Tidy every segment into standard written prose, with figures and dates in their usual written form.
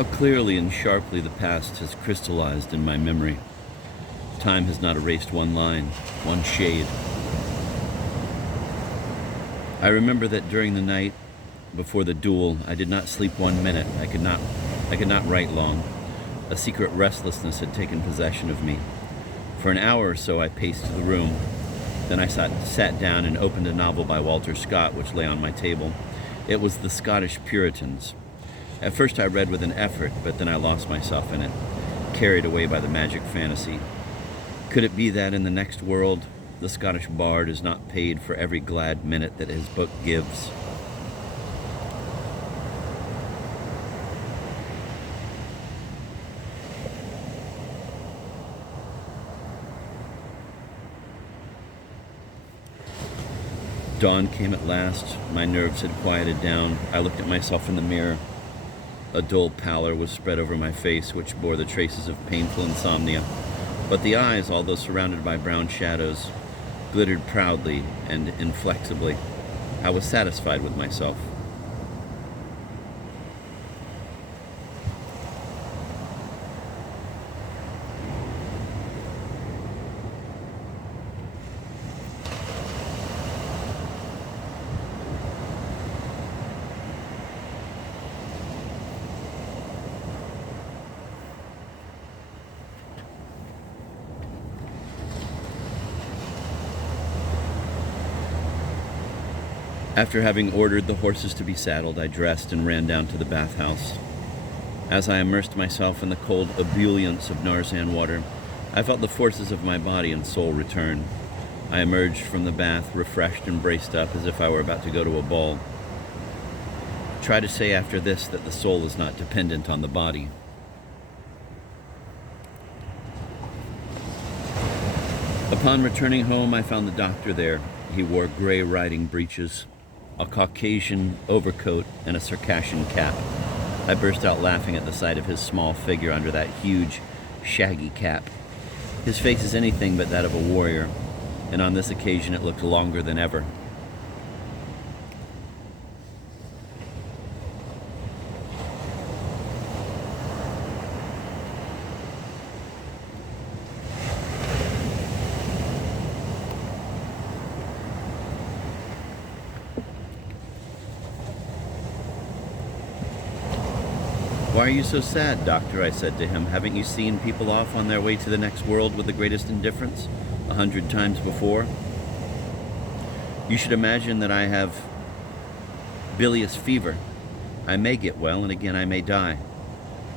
How clearly and sharply the past has crystallized in my memory. Time has not erased one line, one shade. I remember that during the night before the duel, I did not sleep 1 minute. I could not write long. A secret restlessness had taken possession of me. For an hour or so I paced the room. Then I sat down and opened a novel by Walter Scott, which lay on my table. It was The Scottish Puritans. At first I read with an effort, but then I lost myself in it, carried away by the magic fantasy. Could it be that in the next world, the Scottish bard is not paid for every glad minute that his book gives? Dawn came at last. My nerves had quieted down. I looked at myself in the mirror. A dull pallor was spread over my face, which bore the traces of painful insomnia. But the eyes, although surrounded by brown shadows, glittered proudly and inflexibly. I was satisfied with myself. After having ordered the horses to be saddled, I dressed and ran down to the bathhouse. As I immersed myself in the cold ebullience of Narzan water, I felt the forces of my body and soul return. I emerged from the bath, refreshed and braced up as if I were about to go to a ball. Try to say after this that the soul is not dependent on the body. Upon returning home, I found the doctor there. He wore gray riding breeches, a Caucasian overcoat, and a Circassian cap. I burst out laughing at the sight of his small figure under that huge, shaggy cap. His face is anything but that of a warrior, and on this occasion it looked longer than ever. "Why are you so sad, Doctor?" I said to him. "Haven't you seen people off on their way to the next world with the greatest indifference 100 times before? You should imagine that I have bilious fever. I may get well, and again I may die.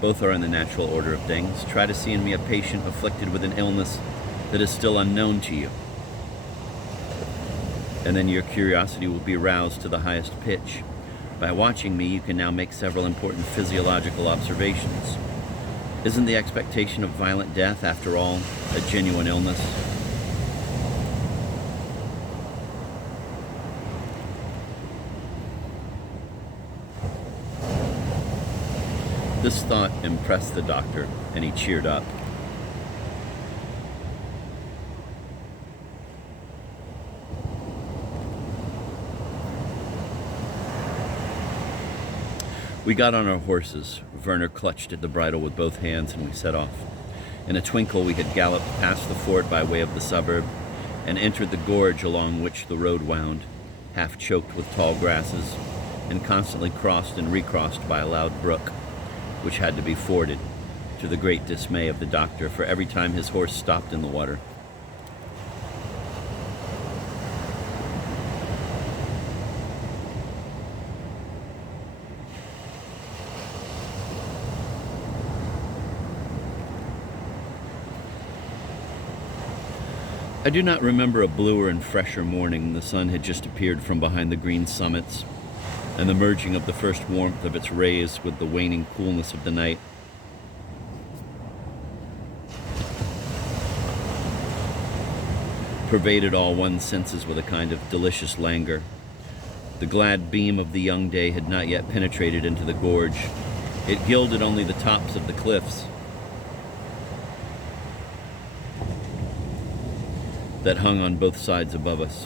Both are in the natural order of things. Try to see in me a patient afflicted with an illness that is still unknown to you. And then your curiosity will be roused to the highest pitch. By watching me, you can now make several important physiological observations. Isn't the expectation of violent death, after all, a genuine illness?" This thought impressed the doctor, and he cheered up. We got on our horses. Werner clutched at the bridle with both hands, and we set off. In a twinkle, we had galloped past the fort by way of the suburb and entered the gorge along which the road wound, half choked with tall grasses, and constantly crossed and recrossed by a loud brook, which had to be forded, to the great dismay of the doctor, for every time his horse stopped in the water. I do not remember a bluer and fresher morning. The sun had just appeared from behind the green summits, and the merging of the first warmth of its rays with the waning coolness of the night pervaded all one's senses with a kind of delicious languor. The glad beam of the young day had not yet penetrated into the gorge. It gilded only the tops of the cliffs that hung on both sides above us.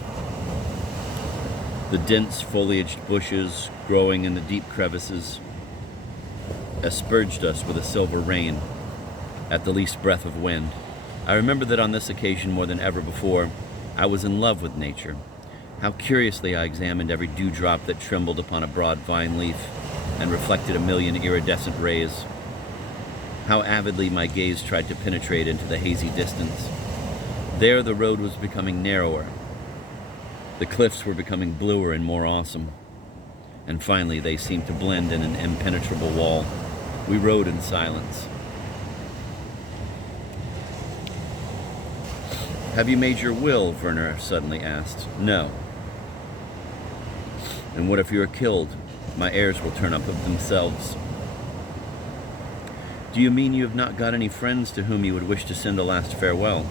The dense foliaged bushes growing in the deep crevices asperged us with a silver rain at the least breath of wind. I remember that on this occasion, more than ever before, I was in love with nature. How curiously I examined every dewdrop that trembled upon a broad vine leaf and reflected a million iridescent rays. How avidly my gaze tried to penetrate into the hazy distance. There the road was becoming narrower. The cliffs were becoming bluer and more awesome. And finally they seemed to blend in an impenetrable wall. We rode in silence. "Have you made your will?" Werner suddenly asked. "No." "And what if you are killed? My heirs will turn up of themselves." "Do you mean you have not got any friends to whom you would wish to send a last farewell?"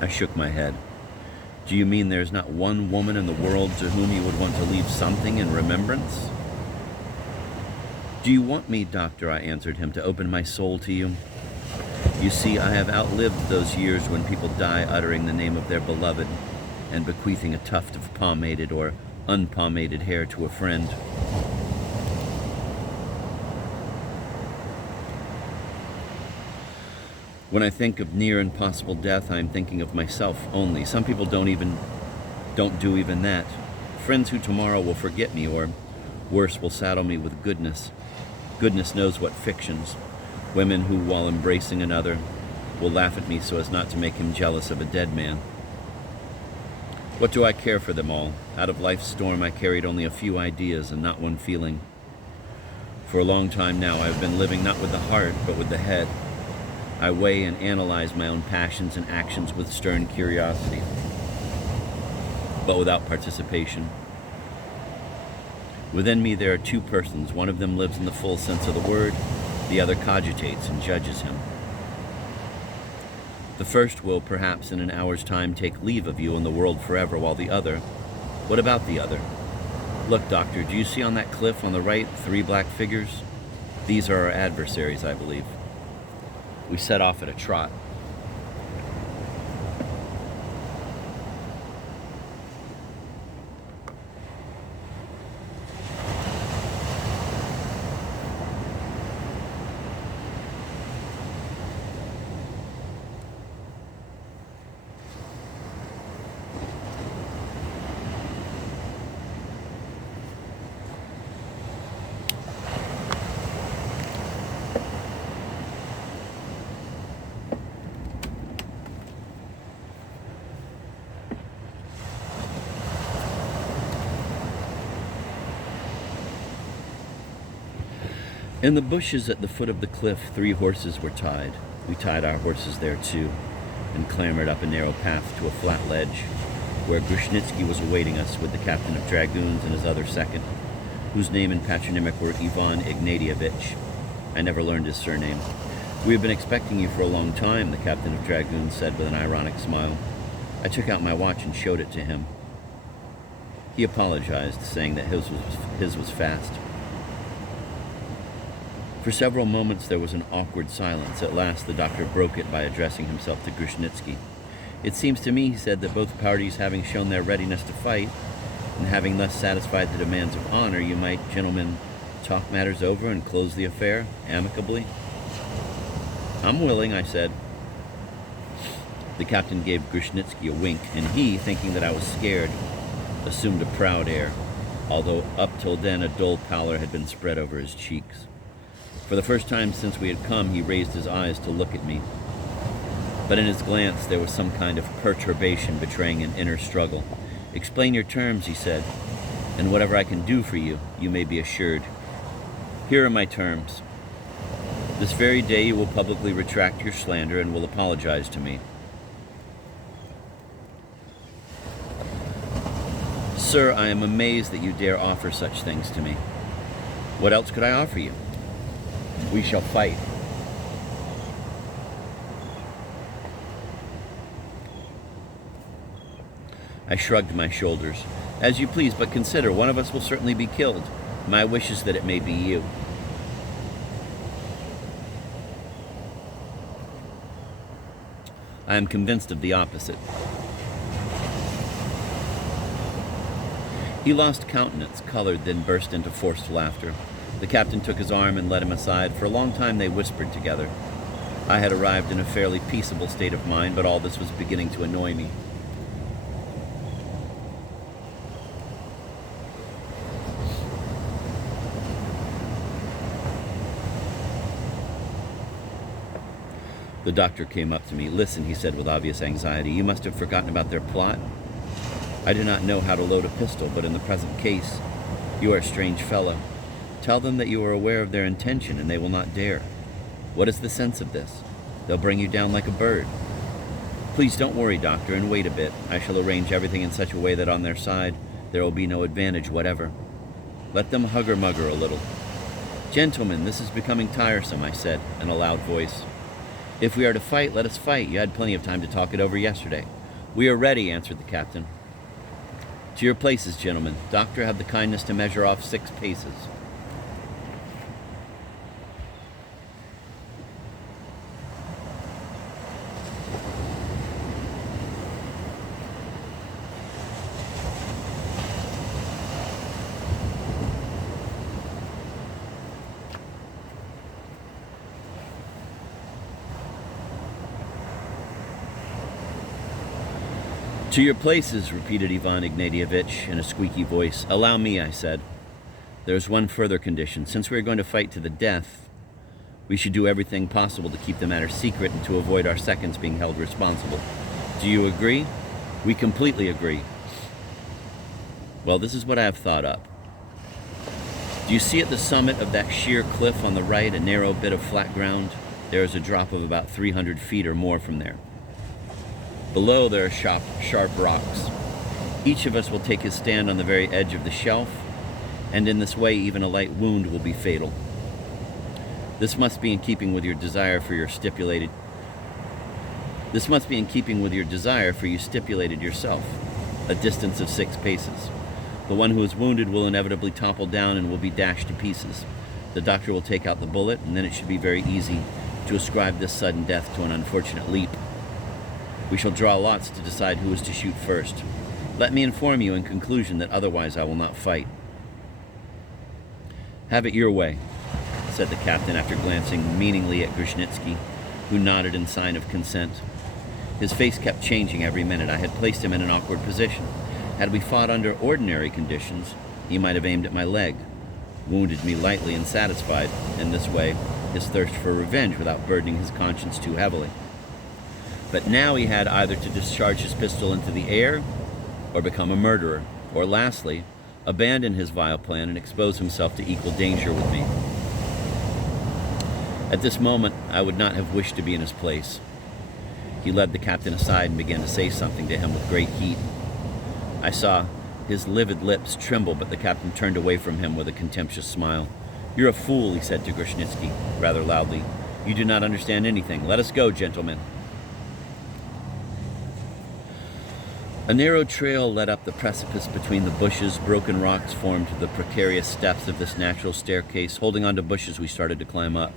I shook my head. "Do you mean there is not one woman in the world to whom you would want to leave something in remembrance?" "Do you want me, Doctor," I answered him, "to open my soul to you? You see, I have outlived those years when people die uttering the name of their beloved and bequeathing a tuft of pomaded or unpomaded hair to a friend. When I think of near and possible death, I am thinking of myself only. Some people don't do even that. Friends who tomorrow will forget me, or worse, will saddle me with goodness. Goodness knows what fictions. Women who, while embracing another, will laugh at me so as not to make him jealous of a dead man. What do I care for them all? Out of life's storm I carried only a few ideas and not one feeling. For a long time now I have been living not with the heart, but with the head. I weigh and analyze my own passions and actions with stern curiosity, but without participation. Within me there are two persons. One of them lives in the full sense of the word, the other cogitates and judges him. The first will, perhaps in an hour's time, take leave of you and the world forever, while the other... What about the other? Look, Doctor, do you see on that cliff on the right 3 black figures? These are our adversaries, I believe. We set off at a trot. In the bushes at the foot of the cliff, 3 horses were tied. We tied our horses there too, and clambered up a narrow path to a flat ledge, where Grushnitsky was awaiting us with the captain of dragoons and his other second, whose name and patronymic were Ivan Ignatievich. I never learned his surname. "We have been expecting you for a long time," the captain of dragoons said with an ironic smile. I took out my watch and showed it to him. He apologized, saying that his was fast. For several moments there was an awkward silence. At last the doctor broke it by addressing himself to Grushnitsky. "It seems to me," he said, "that both parties having shown their readiness to fight, and having thus satisfied the demands of honor, you might, gentlemen, talk matters over and close the affair amicably." "I'm willing," I said. The captain gave Grushnitsky a wink, and he, thinking that I was scared, assumed a proud air, although up till then a dull pallor had been spread over his cheeks. For the first time since we had come, he raised his eyes to look at me. But in his glance there was some kind of perturbation betraying an inner struggle. "Explain your terms," he said, "and whatever I can do for you, you may be assured. Here are my terms. This very day you will publicly retract your slander and will apologize to me." "Sir, I am amazed that you dare offer such things to me." "What else could I offer you?" "We shall fight." I shrugged my shoulders. "As you please, but consider, one of us will certainly be killed. My wish is that it may be you." "I am convinced of the opposite." He lost countenance, colored, then burst into forced laughter. The captain took his arm and led him aside. For a long time they whispered together. I had arrived in a fairly peaceable state of mind, but all this was beginning to annoy me. The doctor came up to me. "Listen," he said with obvious anxiety, "you must have forgotten about their plot. I do not know how to load a pistol, but in the present case, you are a strange fellow. Tell them that you are aware of their intention, and they will not dare. What is the sense of this? They'll bring you down like a bird. Please don't worry, doctor, and wait a bit. I shall arrange everything in such a way that on their side there will be no advantage whatever. Let them hugger-mugger a little." "Gentlemen, this is becoming tiresome," I said in a loud voice. "If we are to fight, let us fight. You had plenty of time to talk it over yesterday." "We are ready," answered the captain. "To your places, gentlemen. Doctor, have the kindness to measure off 6 paces." "To your places," repeated Ivan Ignatievich in a squeaky voice. "Allow me," I said. "There's one further condition. Since we are going to fight to the death, we should do everything possible to keep the matter secret and to avoid our seconds being held responsible. Do you agree?" "We completely agree." "Well, this is what I have thought up. Do you see at the summit of that sheer cliff on the right a narrow bit of flat ground? There is a drop of about 300 feet or more from there. Below there are sharp rocks. Each of us will take his stand on the very edge of the shelf, and in this way even a light wound will be fatal. This must be in keeping with your desire for you stipulated yourself, a distance of 6 paces. The one who is wounded will inevitably topple down and will be dashed to pieces. The doctor will take out the bullet, and then it should be very easy to ascribe this sudden death to an unfortunate leap. We shall draw lots to decide who is to shoot first. Let me inform you in conclusion that otherwise I will not fight." "Have it your way," said the captain after glancing meaningly at Grushnitsky, who nodded in sign of consent. His face kept changing every minute. I had placed him in an awkward position. Had we fought under ordinary conditions, he might have aimed at my leg, wounded me lightly and satisfied, in this way, his thirst for revenge without burdening his conscience too heavily. But now he had either to discharge his pistol into the air or become a murderer, or lastly, abandon his vile plan and expose himself to equal danger with me. At this moment, I would not have wished to be in his place. He led the captain aside and began to say something to him with great heat. I saw his livid lips tremble, but the captain turned away from him with a contemptuous smile. "You're a fool," he said to Grushnitsky, rather loudly. "You do not understand anything. Let us go, gentlemen." A narrow trail led up the precipice between the bushes. Broken rocks formed the precarious steps of this natural staircase. Holding onto bushes, we started to climb up.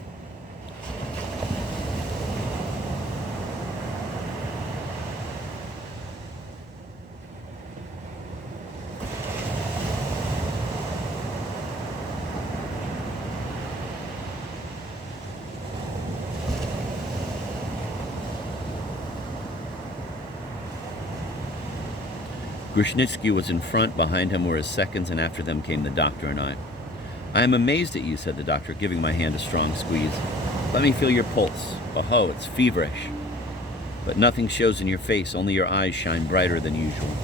Grushnitsky was in front, behind him were his seconds, and after them came the doctor and I. "I am amazed at you," said the doctor, giving my hand a strong squeeze. "Let me feel your pulse. Oh, it's feverish. But nothing shows in your face, only your eyes shine brighter than usual."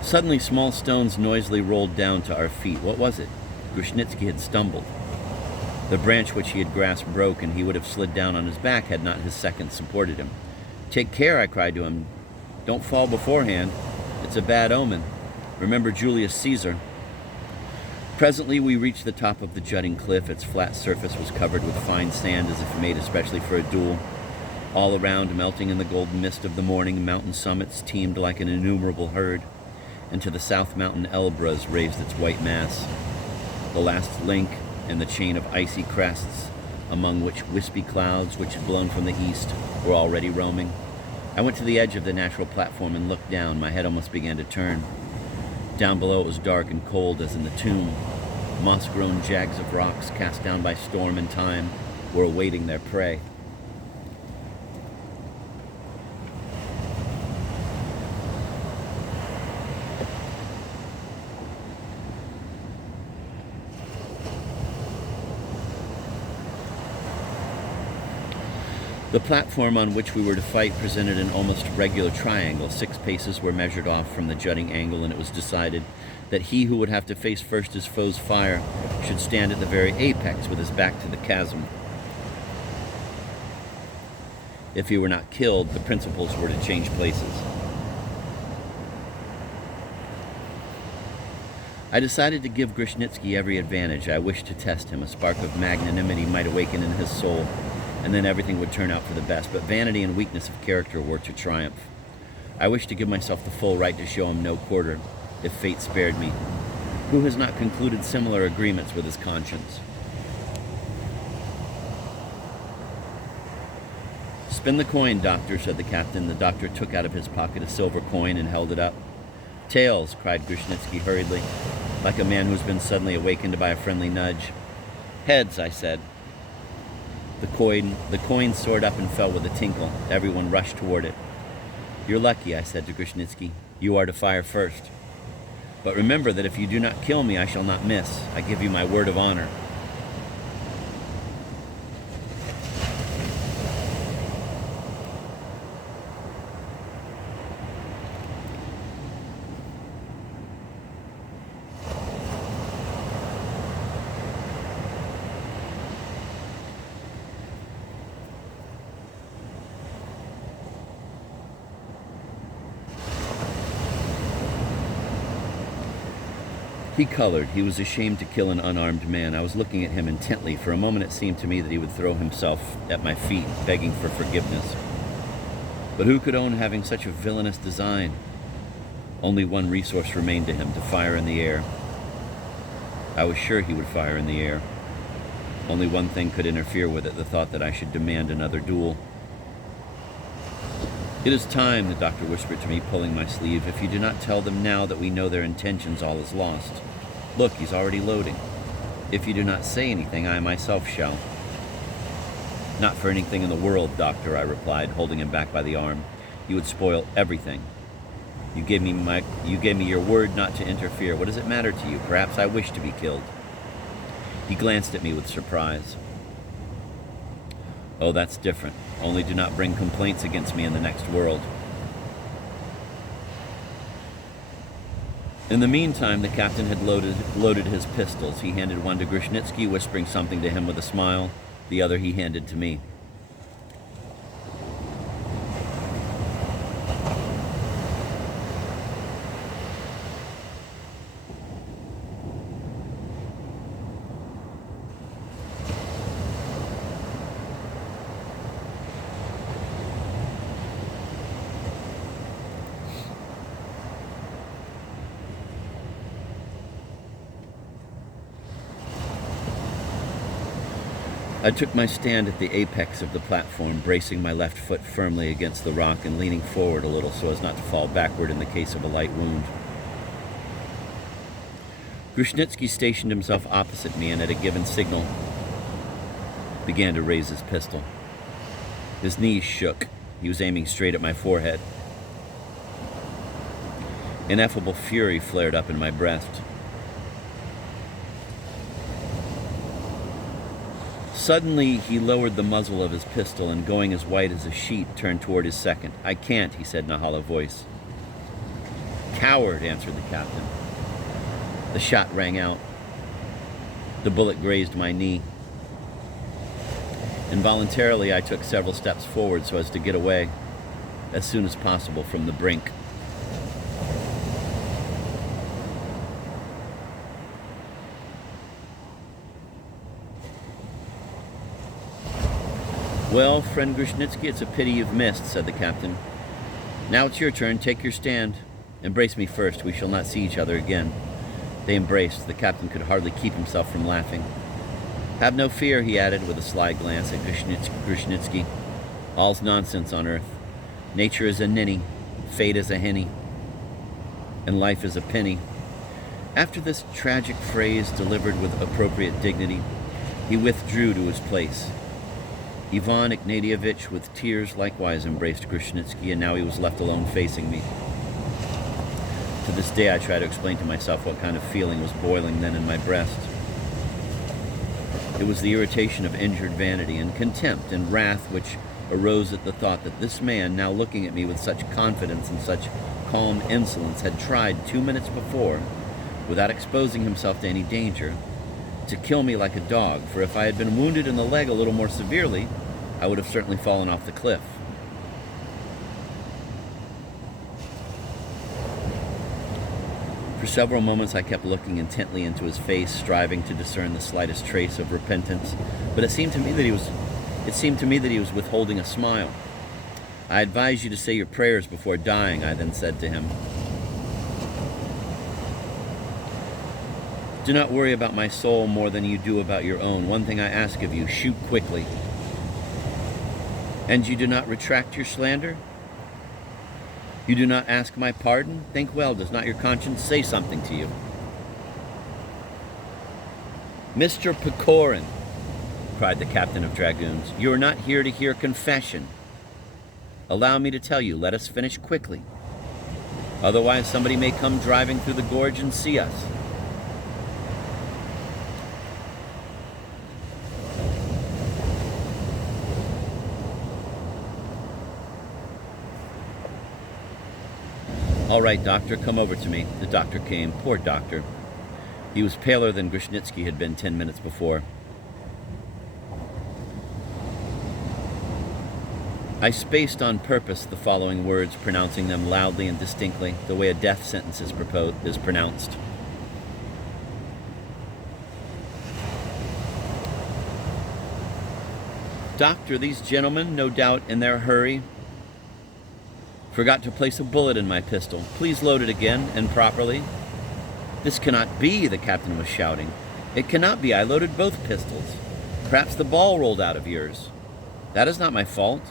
Suddenly, small stones noisily rolled down to our feet. What was it? Grushnitsky had stumbled. The branch which he had grasped broke, and he would have slid down on his back had not his seconds supported him. "Take care," I cried to him. "Don't fall beforehand. It's a bad omen. Remember Julius Caesar." Presently we reached the top of the jutting cliff. Its flat surface was covered with fine sand as if made especially for a duel. All around, melting in the golden mist of the morning, mountain summits teemed like an innumerable herd, and to the south mountain Elbruz raised its white mass, the last link in the chain of icy crests, among which wispy clouds, which had blown from the east, were already roaming. I went to the edge of the natural platform and looked down. My head almost began to turn. Down below it was dark and cold as in the tomb. Moss-grown jags of rocks cast down by storm and time were awaiting their prey. The platform on which we were to fight presented an almost regular triangle. 6 paces were measured off from the jutting angle, and it was decided that he who would have to face first his foe's fire should stand at the very apex with his back to the chasm. If he were not killed, the principals were to change places. I decided to give Grushnitsky every advantage. I wished to test him. A spark of magnanimity might awaken in his soul, and then everything would turn out for the best. But vanity and weakness of character were to triumph. I wished to give myself the full right to show him no quarter, if fate spared me. Who has not concluded similar agreements with his conscience? "Spin the coin, doctor," said the captain. The doctor took out of his pocket a silver coin and held it up. "Tails," cried Grushnitsky hurriedly, like a man who's been suddenly awakened by a friendly nudge. "Heads," I said. The coin soared up and fell with a tinkle. Everyone rushed toward it. "You're lucky," I said to Grushnitsky. "You are to fire first. But remember that if you do not kill me, I shall not miss. I give you my word of honor." He colored. He was ashamed to kill an unarmed man. I was looking at him intently. For a moment it seemed to me that he would throw himself at my feet, begging for forgiveness. But who could own having such a villainous design? Only one resource remained to him: to fire in the air. I was sure he would fire in the air. Only one thing could interfere with it: the thought that I should demand another duel. "It is time," the doctor whispered to me, pulling my sleeve. "If you do not tell them now that we know their intentions, all is lost. Look, he's already loading. If you do not say anything, I myself shall." "Not for anything in the world, doctor," I replied, holding him back by the arm. "You would spoil everything. You gave me your word not to interfere. What does it matter to you? Perhaps I wish to be killed." He glanced at me with surprise. "Oh, that's different. Only do not bring complaints against me in the next world." In the meantime, the captain had loaded his pistols. He handed one to Grushnitsky, whispering something to him with a smile. The other he handed to me. I took my stand at the apex of the platform, bracing my left foot firmly against the rock and leaning forward a little so as not to fall backward in the case of a light wound. Grushnitsky stationed himself opposite me and at a given signal began to raise his pistol. His knees shook. He was aiming straight at my forehead. Ineffable fury flared up in my breast. Suddenly, he lowered the muzzle of his pistol and, going as white as a sheet, turned toward his second. "I can't," he said in a hollow voice. "Coward," answered the captain. The shot rang out. The bullet grazed my knee. Involuntarily, I took several steps forward so as to get away as soon as possible from the brink. "Well, friend Grushnitsky, it's a pity you've missed," said the captain. "Now it's your turn. Take your stand. Embrace me first. We shall not see each other again." They embraced. The captain could hardly keep himself from laughing. "Have no fear," he added with a sly glance at Grushnitsky. "All's nonsense on earth. Nature is a ninny, fate is a henny, and life is a penny. After this tragic phrase delivered with appropriate dignity, he withdrew to his place. Ivan Ignatievich, with tears, likewise embraced Grushnitsky, and now he was left alone facing me. To this day, I try to explain to myself what kind of feeling was boiling then in my breast. It was the irritation of injured vanity and contempt and wrath which arose at the thought that this man, now looking at me with such confidence and such calm insolence, had tried 2 minutes before, without exposing himself to any danger, to kill me like a dog, for if I had been wounded in the leg a little more severely, I would have certainly fallen off the cliff. For several moments I kept looking intently into his face, striving to discern the slightest trace of repentance, but it seemed to me that he was withholding a smile. I advise you to say your prayers before dying, I then said to him. Do not worry about my soul more than you do about your own. One thing I ask of you, shoot quickly. And you do not retract your slander? You do not ask my pardon? Think well, does not your conscience say something to you? Mr. Pechorin, cried the captain of dragoons, you are not here to hear confession. Allow me to tell you, let us finish quickly. Otherwise somebody may come driving through the gorge and see us. All right, doctor, come over to me. The doctor came. Poor doctor. He was paler than Grushnitsky had been 10 minutes before. I spaced on purpose the following words, pronouncing them loudly and distinctly, the way a death sentence is pronounced. Doctor, these gentlemen, no doubt in their hurry, forgot to place a bullet in my pistol. Please load it again, and properly. This cannot be, the captain was shouting. It cannot be. I loaded both pistols. Perhaps the ball rolled out of yours. That is not my fault,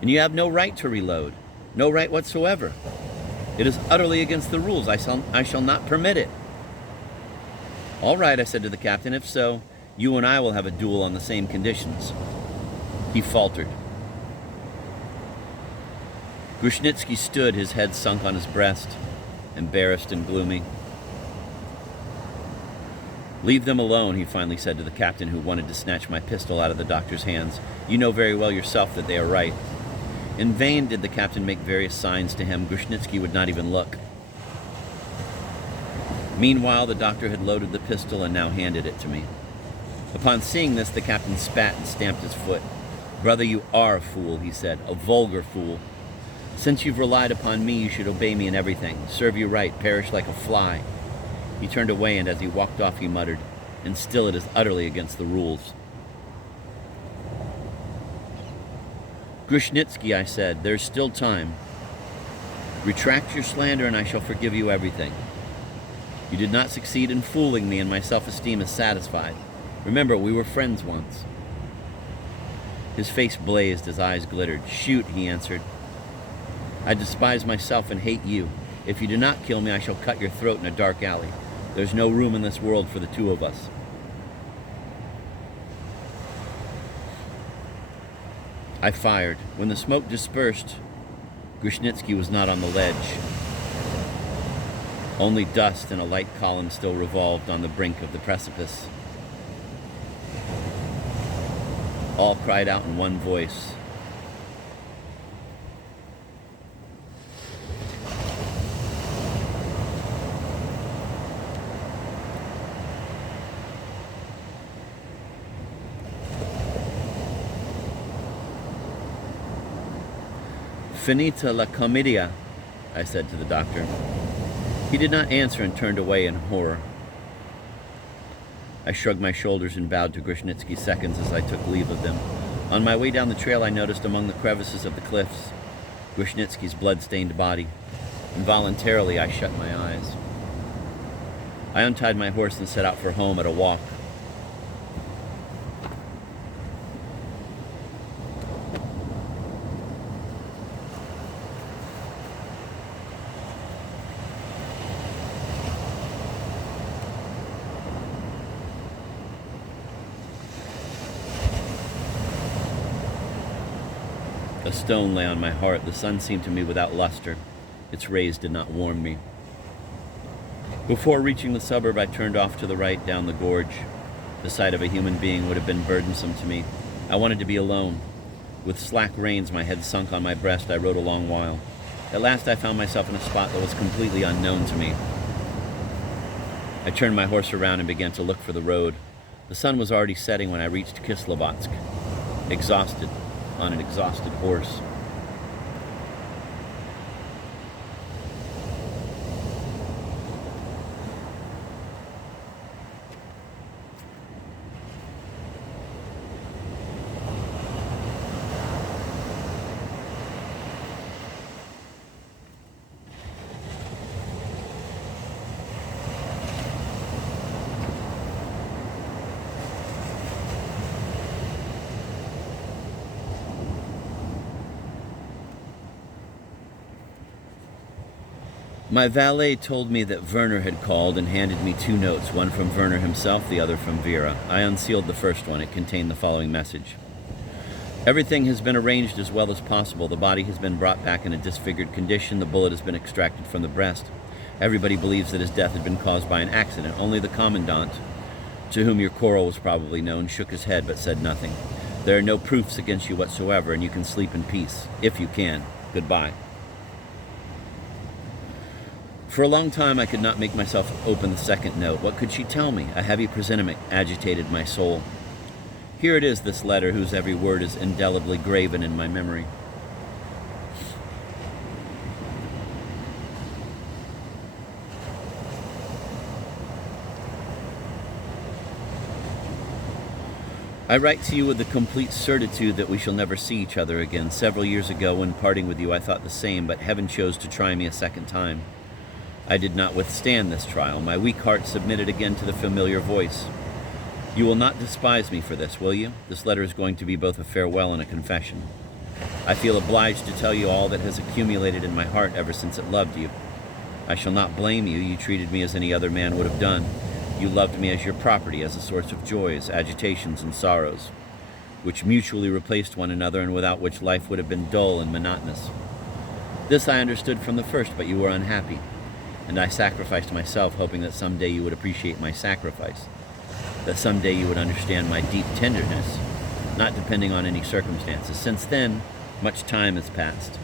and you have no right to reload. No right whatsoever. It is utterly against the rules. I shall not permit it. All right, I said to the captain. If so, you and I will have a duel on the same conditions. He faltered. Grushnitsky stood, his head sunk on his breast, embarrassed and gloomy. Leave them alone, he finally said to the captain, who wanted to snatch my pistol out of the doctor's hands. You know very well yourself that they are right. In vain did the captain make various signs to him. Grushnitsky would not even look. Meanwhile, the doctor had loaded the pistol and now handed it to me. Upon seeing this, the captain spat and stamped his foot. Brother, you are a fool, he said, a vulgar fool. Since you've relied upon me, you should obey me in everything. Serve you right, perish like a fly. He turned away, and as he walked off, he muttered, and still it is utterly against the rules. Grushnitsky, I said, there's still time. Retract your slander, and I shall forgive you everything. You did not succeed in fooling me, and my self-esteem is satisfied. Remember, we were friends once. His face blazed, his eyes glittered. Shoot, he answered. I despise myself and hate you. If you do not kill me, I shall cut your throat in a dark alley. There's no room in this world for the two of us. I fired. When the smoke dispersed, Grushnitsky was not on the ledge. Only dust and a light column still revolved on the brink of the precipice. All cried out in one voice. Finita la commedia, I said to the doctor. He did not answer and turned away in horror. I shrugged my shoulders and bowed to Grushnitsky's seconds as I took leave of them. On my way down the trail, I noticed among the crevices of the cliffs Grushnitsky's blood-stained body. Involuntarily, I shut my eyes. I untied my horse and set out for home at a walk. A stone lay on my heart. The sun seemed to me without luster. Its rays did not warm me. Before reaching the suburb, I turned off to the right down the gorge. The sight of a human being would have been burdensome to me. I wanted to be alone. With slack reins, my head sunk on my breast, I rode a long while. At last I found myself in a spot that was completely unknown to me. I turned my horse around and began to look for the road. The sun was already setting when I reached Kislovodsk, exhausted, on an exhausted horse. My valet told me that Werner had called and handed me 2 notes, one from Werner himself, the other from Vera. I unsealed the first one. It contained the following message. Everything has been arranged as well as possible. The body has been brought back in a disfigured condition. The bullet has been extracted from the breast. Everybody believes that his death had been caused by an accident. Only the commandant, to whom your quarrel was probably known, shook his head but said nothing. There are no proofs against you whatsoever, and you can sleep in peace, if you can. Goodbye. For a long time, I could not make myself open the second note. What could she tell me? A heavy presentiment agitated my soul. Here it is, this letter, whose every word is indelibly graven in my memory. I write to you with the complete certitude that we shall never see each other again. Several years ago, when parting with you, I thought the same, but heaven chose to try me a second time. I did not withstand this trial. My weak heart submitted again to the familiar voice. You will not despise me for this, will you? This letter is going to be both a farewell and a confession. I feel obliged to tell you all that has accumulated in my heart ever since it loved you. I shall not blame you. You treated me as any other man would have done. You loved me as your property, as a source of joys, agitations, and sorrows, which mutually replaced one another and without which life would have been dull and monotonous. This I understood from the first, but you were unhappy. And I sacrificed myself, hoping that someday you would appreciate my sacrifice, that someday you would understand my deep tenderness, not depending on any circumstances. Since then, much time has passed.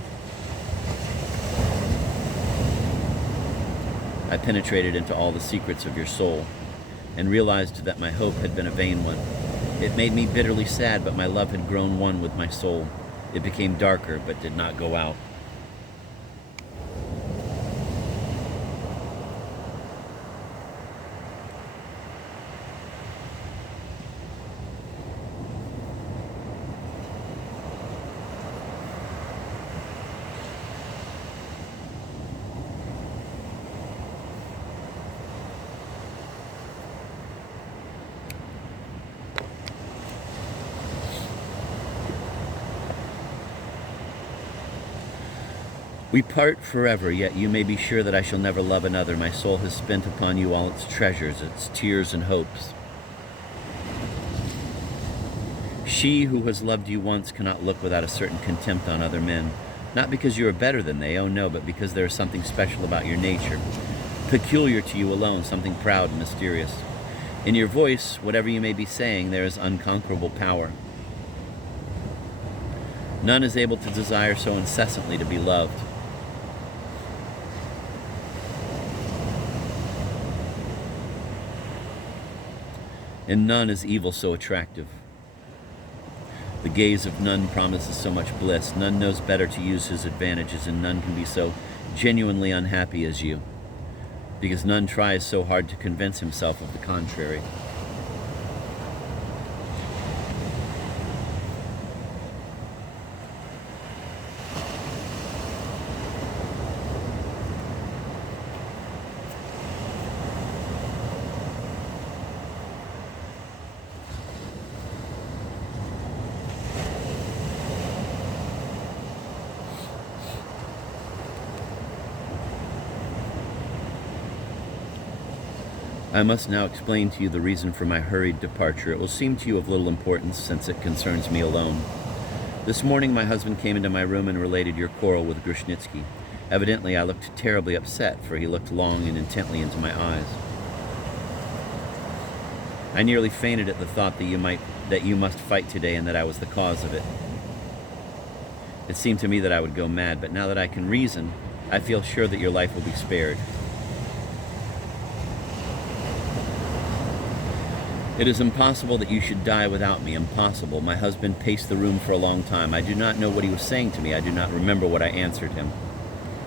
I penetrated into all the secrets of your soul and realized that my hope had been a vain one. It made me bitterly sad, but my love had grown one with my soul. It became darker, but did not go out. We part forever, yet you may be sure that I shall never love another. My soul has spent upon you all its treasures, its tears and hopes. She who has loved you once cannot look without a certain contempt on other men. Not because you are better than they, oh no, but because there is something special about your nature, peculiar to you alone, something proud and mysterious. In your voice, whatever you may be saying, there is unconquerable power. None is able to desire so incessantly to be loved. And none is evil so attractive. The gaze of none promises so much bliss. None knows better to use his advantages, and none can be so genuinely unhappy as you, because none tries so hard to convince himself of the contrary. I must now explain to you the reason for my hurried departure. It will seem to you of little importance, since it concerns me alone. This morning my husband came into my room and related your quarrel with Grushnitsky. Evidently I looked terribly upset, for he looked long and intently into my eyes. I nearly fainted at the thought that you must fight today and that I was the cause of it. It seemed to me that I would go mad, but now that I can reason, I feel sure that your life will be spared. It is impossible that you should die without me. Impossible. My husband paced the room for a long time. I do not know what he was saying to me. I do not remember what I answered him.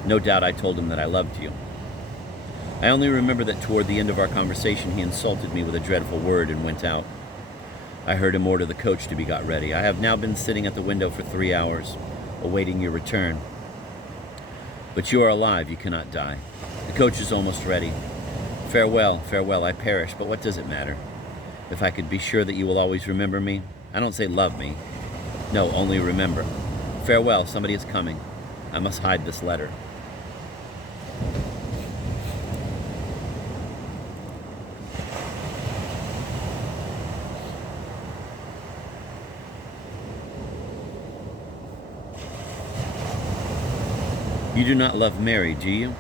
No doubt I told him that I loved you. I only remember that toward the end of our conversation he insulted me with a dreadful word and went out. I heard him order the coach to be got ready. I have now been sitting at the window for 3 hours, awaiting your return. But you are alive. You cannot die. The coach is almost ready. Farewell, farewell. I perish, but what does it matter? If I could be sure that you will always remember me. I don't say love me. No, only remember. Farewell, somebody is coming. I must hide this letter. You do not love Mary, do you?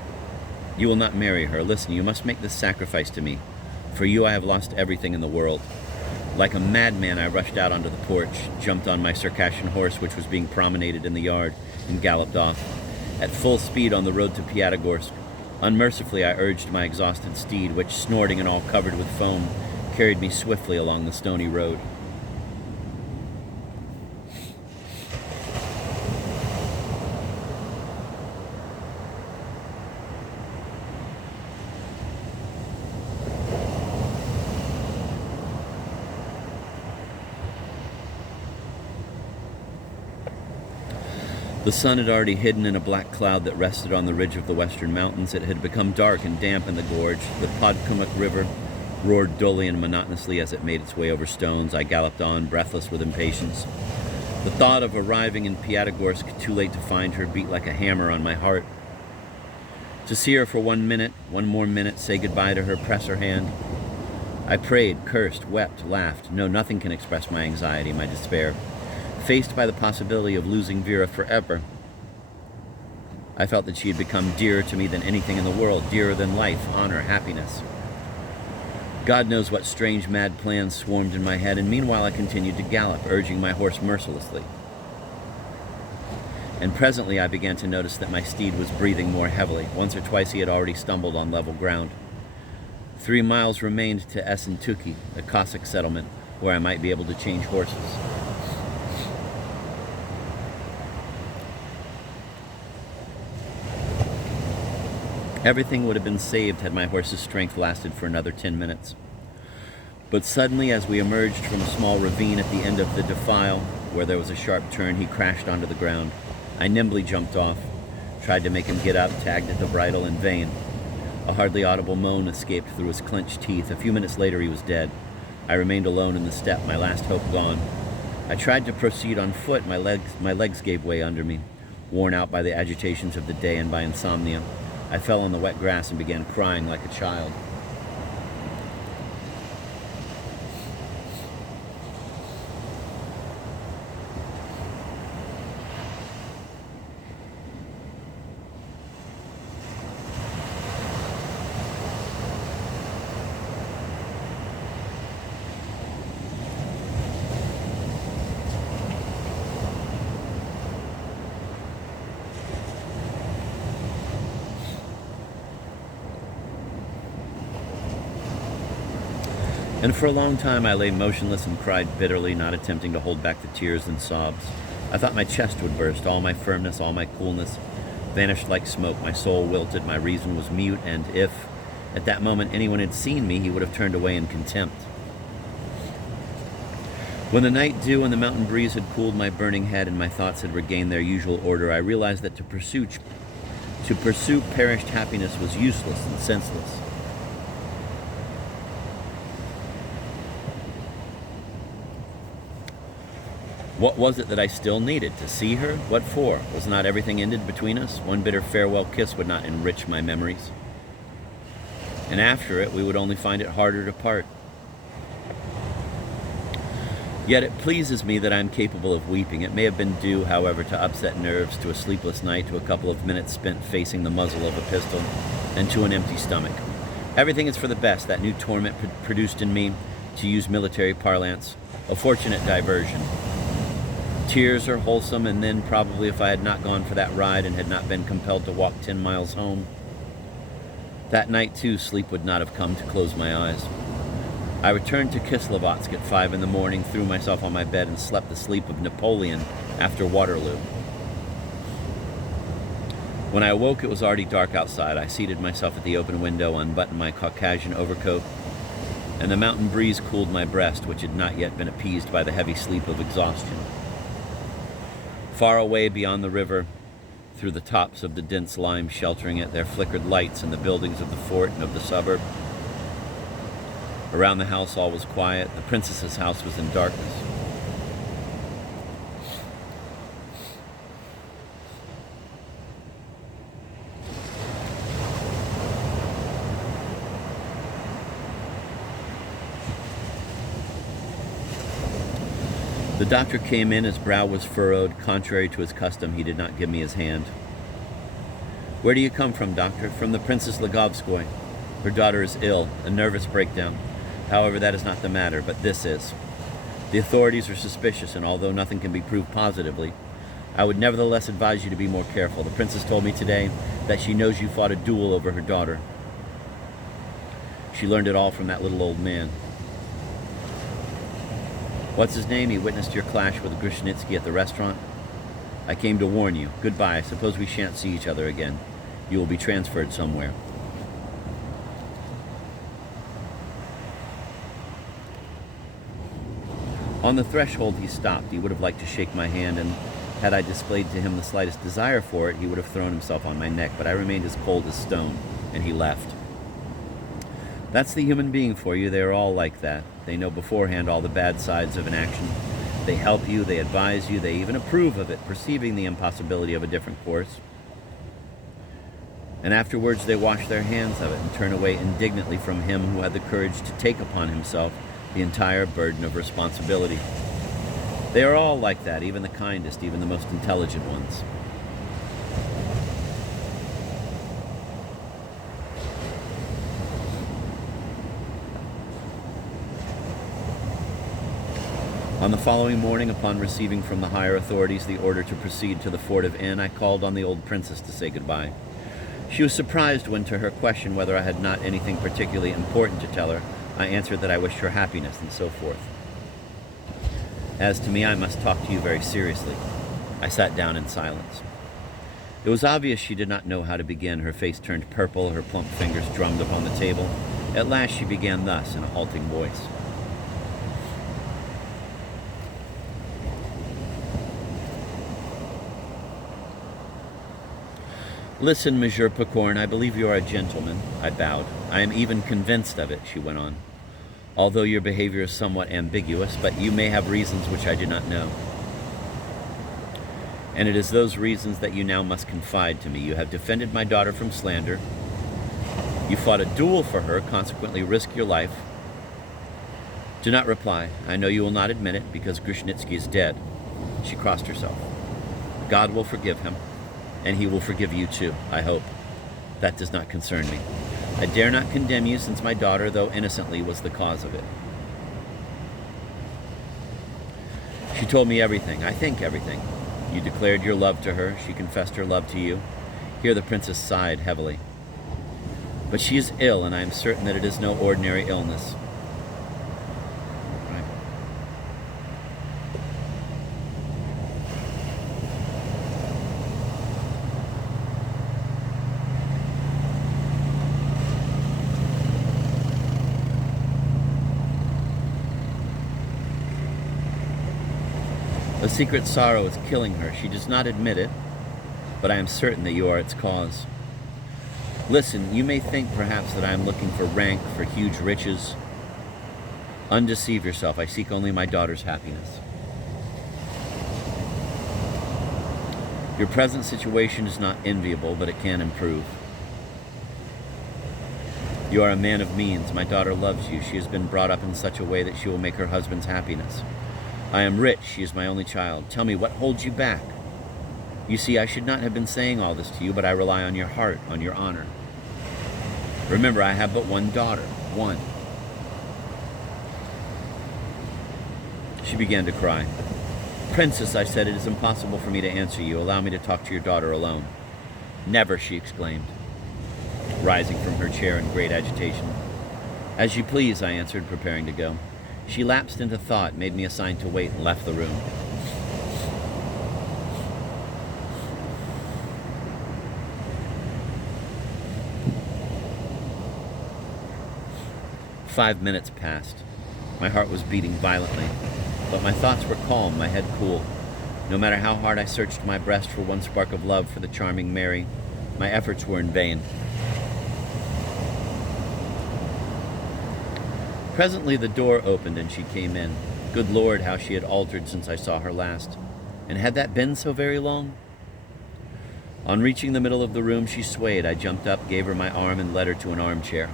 You will not marry her. Listen, you must make this sacrifice to me. For you I have lost everything in the world. Like a madman, I rushed out onto the porch, jumped on my Circassian horse, which was being promenaded in the yard, and galloped off. At full speed on the road to Piatigorsk, unmercifully I urged my exhausted steed, which, snorting and all covered with foam, carried me swiftly along the stony road. The sun had already hidden in a black cloud that rested on the ridge of the western mountains. It had become dark and damp in the gorge. The Podkumok River roared dully and monotonously as it made its way over stones. I galloped on, breathless with impatience. The thought of arriving in Piatigorsk too late to find her beat like a hammer on my heart. To see her for 1 minute, one more minute, say goodbye to her, press her hand. I prayed, cursed, wept, laughed. No, nothing can express my anxiety, my despair. Faced by the possibility of losing Vera forever, I felt that she had become dearer to me than anything in the world, dearer than life, honor, happiness. God knows what strange, mad plans swarmed in my head, and meanwhile I continued to gallop, urging my horse mercilessly. And presently I began to notice that my steed was breathing more heavily. Once or twice he had already stumbled on level ground. 3 miles remained to Essentuki, a Cossack settlement, where I might be able to change horses. Everything would have been saved had my horse's strength lasted for another 10 minutes. But suddenly, as we emerged from a small ravine at the end of the defile, where there was a sharp turn, he crashed onto the ground. I nimbly jumped off, tried to make him get up, tagged at the bridle in vain. A hardly audible moan escaped through his clenched teeth. A few minutes later, he was dead. I remained alone in the steppe, my last hope gone. I tried to proceed on foot. My legs gave way under me, worn out by the agitations of the day and by insomnia. I fell on the wet grass and began crying like a child. And for a long time I lay motionless and cried bitterly, not attempting to hold back the tears and sobs. I thought my chest would burst. All my firmness, all my coolness vanished like smoke. My soul wilted, my reason was mute, and if at that moment anyone had seen me, he would have turned away in contempt. When the night dew and the mountain breeze had cooled my burning head and my thoughts had regained their usual order, I realized that to pursue perished happiness was useless and senseless. What was it that I still needed? To see her? What for? Was not everything ended between us? One bitter farewell kiss would not enrich my memories. And after it, we would only find it harder to part. Yet it pleases me that I am capable of weeping. It may have been due, however, to upset nerves, to a sleepless night, to a couple of minutes spent facing the muzzle of a pistol, and to an empty stomach. Everything is for the best. That new torment produced in me, to use military parlance, a fortunate diversion. Tears are wholesome, and then probably if I had not gone for that ride and had not been compelled to walk 10 miles home, that night too sleep would not have come to close my eyes. I returned to Kislovodsk at 5 in the morning, threw myself on my bed, and slept the sleep of Napoleon after Waterloo. When I awoke, it was already dark outside. I seated myself at the open window, unbuttoned my Caucasian overcoat, and the mountain breeze cooled my breast, which had not yet been appeased by the heavy sleep of exhaustion. Far away beyond the river, through the tops of the dense lime sheltering it, there flickered lights in the buildings of the fort and of the suburb. Around the house all was quiet. The princess's house was in darkness. The doctor came in, his brow was furrowed. Contrary to his custom, he did not give me his hand. "Where do you come from, doctor?" "From the Princess Ligovskoy. Her daughter is ill, a nervous breakdown. However, that is not the matter, but this is. The authorities are suspicious, and although nothing can be proved positively, I would nevertheless advise you to be more careful. The princess told me today that she knows you fought a duel over her daughter. She learned it all from that little old man. What's his name? He witnessed your clash with Grushnitsky at the restaurant. I came to warn you. Goodbye. I suppose we shan't see each other again. You will be transferred somewhere." On the threshold he stopped. He would have liked to shake my hand, and had I displayed to him the slightest desire for it, he would have thrown himself on my neck, but I remained as cold as stone, and he left. That's the human being for you. They are all like that. They know beforehand all the bad sides of an action. They help you, they advise you, they even approve of it, perceiving the impossibility of a different course. And afterwards they wash their hands of it and turn away indignantly from him who had the courage to take upon himself the entire burden of responsibility. They are all like that, even the kindest, even the most intelligent ones. On the following morning, upon receiving from the higher authorities the order to proceed to the fort of N, I called on the old princess to say goodbye. She was surprised when, to her question whether I had not anything particularly important to tell her, I answered that I wished her happiness, and so forth. As to me, I must talk to you very seriously. I sat down in silence. It was obvious she did not know how to begin. Her face turned purple, her plump fingers drummed upon the table. At last she began thus, in a halting voice. Listen, Monsieur Pokorn, I believe you are a gentleman. I bowed. I am even convinced of it, she went on. Although your behavior is somewhat ambiguous, but you may have reasons which I do not know. And it is those reasons that you now must confide to me. You have defended my daughter from slander. You fought a duel for her, consequently risked your life. Do not reply. I know you will not admit it, because Grushnitsky is dead. She crossed herself. God will forgive him. And he will forgive you too, I hope. That does not concern me. I dare not condemn you, since my daughter, though innocently, was the cause of it. She told me everything, I think everything. You declared your love to her. She confessed her love to you. Here the princess sighed heavily. But she is ill, and I am certain that it is no ordinary illness. A secret sorrow is killing her. She does not admit it, but I am certain that you are its cause. Listen, you may think perhaps that I am looking for rank, for huge riches. Undeceive yourself. I seek only my daughter's happiness. Your present situation is not enviable, but it can improve. You are a man of means. My daughter loves you. She has been brought up in such a way that she will make her husband's happiness. I am rich. She is my only child. Tell me, what holds you back? You see, I should not have been saying all this to you, but I rely on your heart, on your honor. Remember, I have but one daughter. One. She began to cry. Princess, I said, it is impossible for me to answer you. Allow me to talk to your daughter alone. Never, she exclaimed, rising from her chair in great agitation. As you please, I answered, preparing to go. She lapsed into thought, made me a sign to wait, and left the room. "5 minutes passed. My heart was beating violently, but my thoughts were calm, my head cool. No matter how hard I searched my breast for one spark of love for the charming Mary, my efforts were in vain. Presently the door opened and she came in. Good Lord, how she had altered since I saw her last. And had that been so very long? On reaching the middle of the room, she swayed. I jumped up, gave her my arm, and led her to an armchair.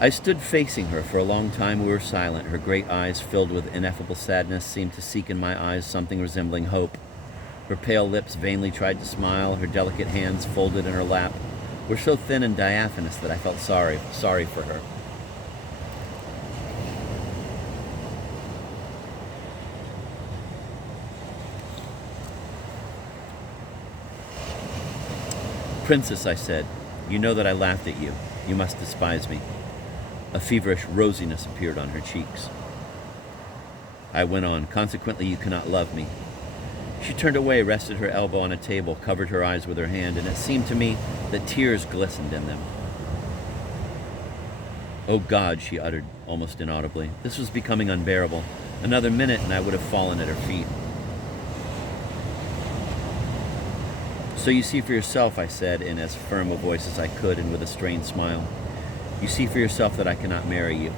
I stood facing her. For a long time we were silent. Her great eyes, filled with ineffable sadness, seemed to seek in my eyes something resembling hope. Her pale lips vainly tried to smile. Her delicate hands, folded in her lap, were so thin and diaphanous that I felt sorry for her. Princess, I said, you know that I laughed at you. You must despise me. A feverish rosiness appeared on her cheeks. I went on, consequently you cannot love me. She turned away, rested her elbow on a table, covered her eyes with her hand, and it seemed to me that tears glistened in them. Oh God, she uttered, almost inaudibly. This was becoming unbearable. Another minute and I would have fallen at her feet. So you see for yourself, I said, in as firm a voice as I could and with a strained smile. You see for yourself that I cannot marry you.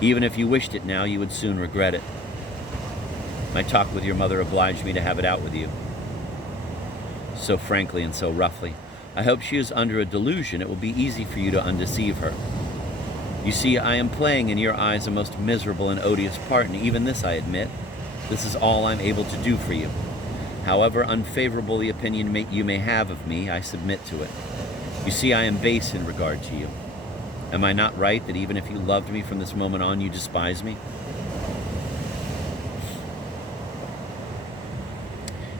Even if you wished it now, you would soon regret it. My talk with your mother obliged me to have it out with you. So frankly and so roughly. I hope she is under a delusion. It will be easy for you to undeceive her. You see, I am playing in your eyes a most miserable and odious part, and even this I admit. This is all I'm able to do for you. However unfavorable the opinion you may have of me, I submit to it. You see, I am base in regard to you. Am I not right that even if you loved me from this moment on, you despise me?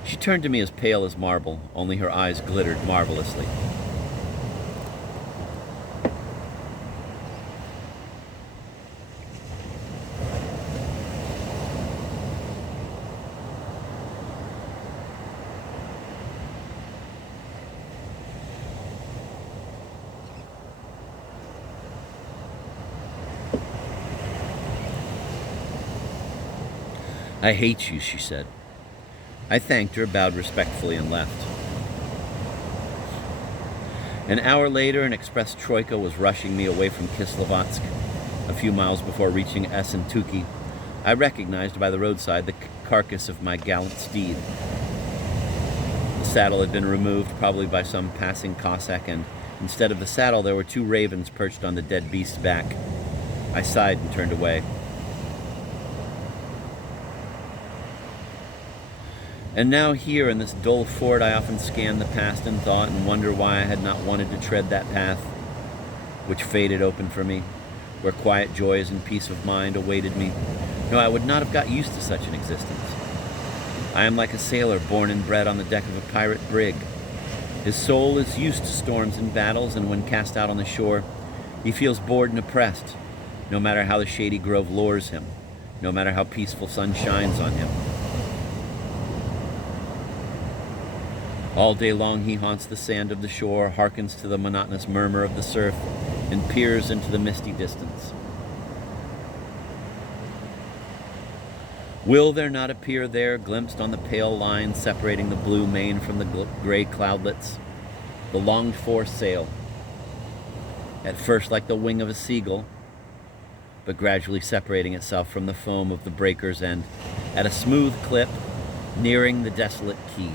She turned to me as pale as marble, only her eyes glittered marvelously. I hate you, she said. I thanked her, bowed respectfully, and left. An hour later, an express troika was rushing me away from Kislovodsk. A few miles before reaching Essentuki, I recognized by the roadside the carcass of my gallant steed. The saddle had been removed, probably by some passing Cossack, and instead of the saddle, there were 2 ravens perched on the dead beast's back. I sighed and turned away. And now here in this dull fort, I often scan the past in thought and wonder why I had not wanted to tread that path which faded open for me, where quiet joys and peace of mind awaited me. No, I would not have got used to such an existence. I am like a sailor born and bred on the deck of a pirate brig. His soul is used to storms and battles, and when cast out on the shore, he feels bored and oppressed, no matter how the shady grove lures him, no matter how peaceful sun shines on him. All day long he haunts the sand of the shore, hearkens to the monotonous murmur of the surf, and peers into the misty distance. Will there not appear there, glimpsed on the pale line separating the blue main from the gray cloudlets, the longed-for sail, at first like the wing of a seagull, but gradually separating itself from the foam of the breakers and, at a smooth clip, nearing the desolate quay?